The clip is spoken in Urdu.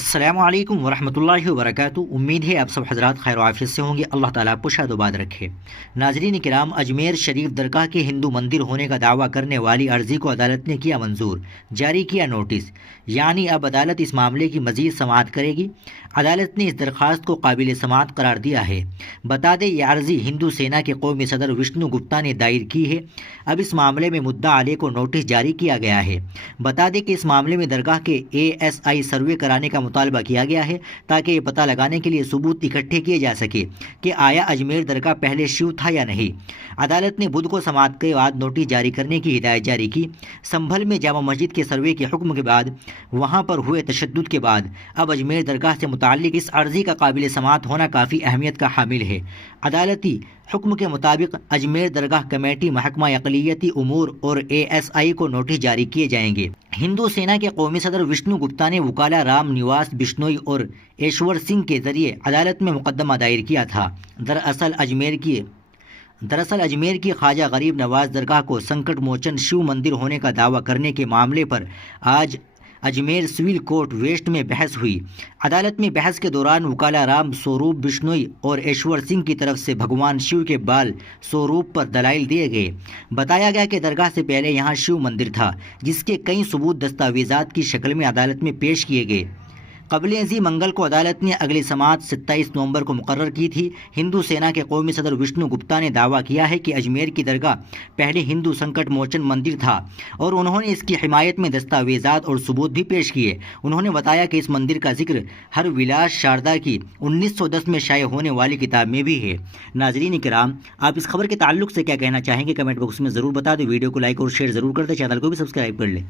السلام علیکم ورحمۃ اللہ وبرکاتہ۔ امید ہے آپ سب حضرات خیر و عافیت سے ہوں گے۔ اللہ تعالیٰ آپ کو شاد و باد رکھے۔ ناظرین کرام، اجمیر شریف درگاہ کے ہندو مندر ہونے کا دعویٰ کرنے والی عرضی کو عدالت نے کیا منظور، جاری کیا نوٹس، یعنی اب عدالت اس معاملے کی مزید سماعت کرے گی۔ عدالت نے اس درخواست کو قابل سماعت قرار دیا ہے۔ بتا دیں یہ عرضی ہندو سینا کے قومی صدر وشنو گپتا نے دائر کی ہے۔ اب اس معاملے میں مدعا علیہ کو نوٹس جاری کیا گیا ہے۔ بتا دیں کہ اس معاملے میں درگاہ کے ASI سروے کرانے کا مطالبہ کیا گیا ہے تاکہ یہ پتہ لگانے کے لیے ثبوت اکٹھے کیے جا سکے کہ آیا اجمیر درگاہ پہلے شیو تھا یا نہیں۔ عدالت نے بدھ کو سماعت کے بعد نوٹس جاری کرنے کی ہدایت جاری کی۔ سنبھل میں جامع مسجد کے سروے کے حکم کے بعد وہاں پر ہوئے تشدد کے بعد اب اجمیر درگاہ سے متعلق اس عرضی کا قابل سماعت ہونا کافی اہمیت کا حامل ہے۔ عدالتی حکم کے مطابق اجمیر درگاہ کمیٹی، محکمہ اقلیتی امور اور ASI کو نوٹس جاری کیے جائیں گے۔ ہندو سینا کے قومی صدر وشنو گپتا نے وکالہ رام نواس بشنوئی اور ایشور سنگھ کے ذریعے عدالت میں مقدمہ دائر کیا تھا۔ دراصل اجمیر کی خواجہ غریب نواز درگاہ کو سنکٹ موچن شیو مندر ہونے کا دعویٰ کرنے کے معاملے پر آج اجمیر سول کورٹ ویسٹ میں بحث ہوئی۔ عدالت میں بحث کے دوران وکالہ رام سوروپ بشنوئی اور ایشور سنگھ کی طرف سے بھگوان شیو کے بال سوروپ پر دلائل دیے گئے۔ بتایا گیا کہ درگاہ سے پہلے یہاں شیو مندر تھا، جس کے کئی ثبوت دستاویزات کی شکل میں عدالت میں پیش کیے گئے۔ قبل ازیں منگل کو عدالت نے اگلی سماعت 27 نومبر کو مقرر کی تھی۔ ہندو سینا کے قومی صدر وشنو گپتا نے دعویٰ کیا ہے کہ اجمیر کی درگاہ پہلے ہندو سنکٹ موچن مندر تھا اور انہوں نے اس کی حمایت میں دستاویزات اور ثبوت بھی پیش کیے۔ انہوں نے بتایا کہ اس مندر کا ذکر ہر ولاس شاردا کی 1910 میں شائع ہونے والی کتاب میں بھی ہے۔ ناظرین کرام، آپ اس خبر کے تعلق سے کیا کہنا چاہیں گے؟ کمنٹ باکس میں ضرور بتا دیں۔ ویڈیو کو لائک اور شیئر ضرور کر دیں، چینل کو بھی سبسکرائب کر لیں۔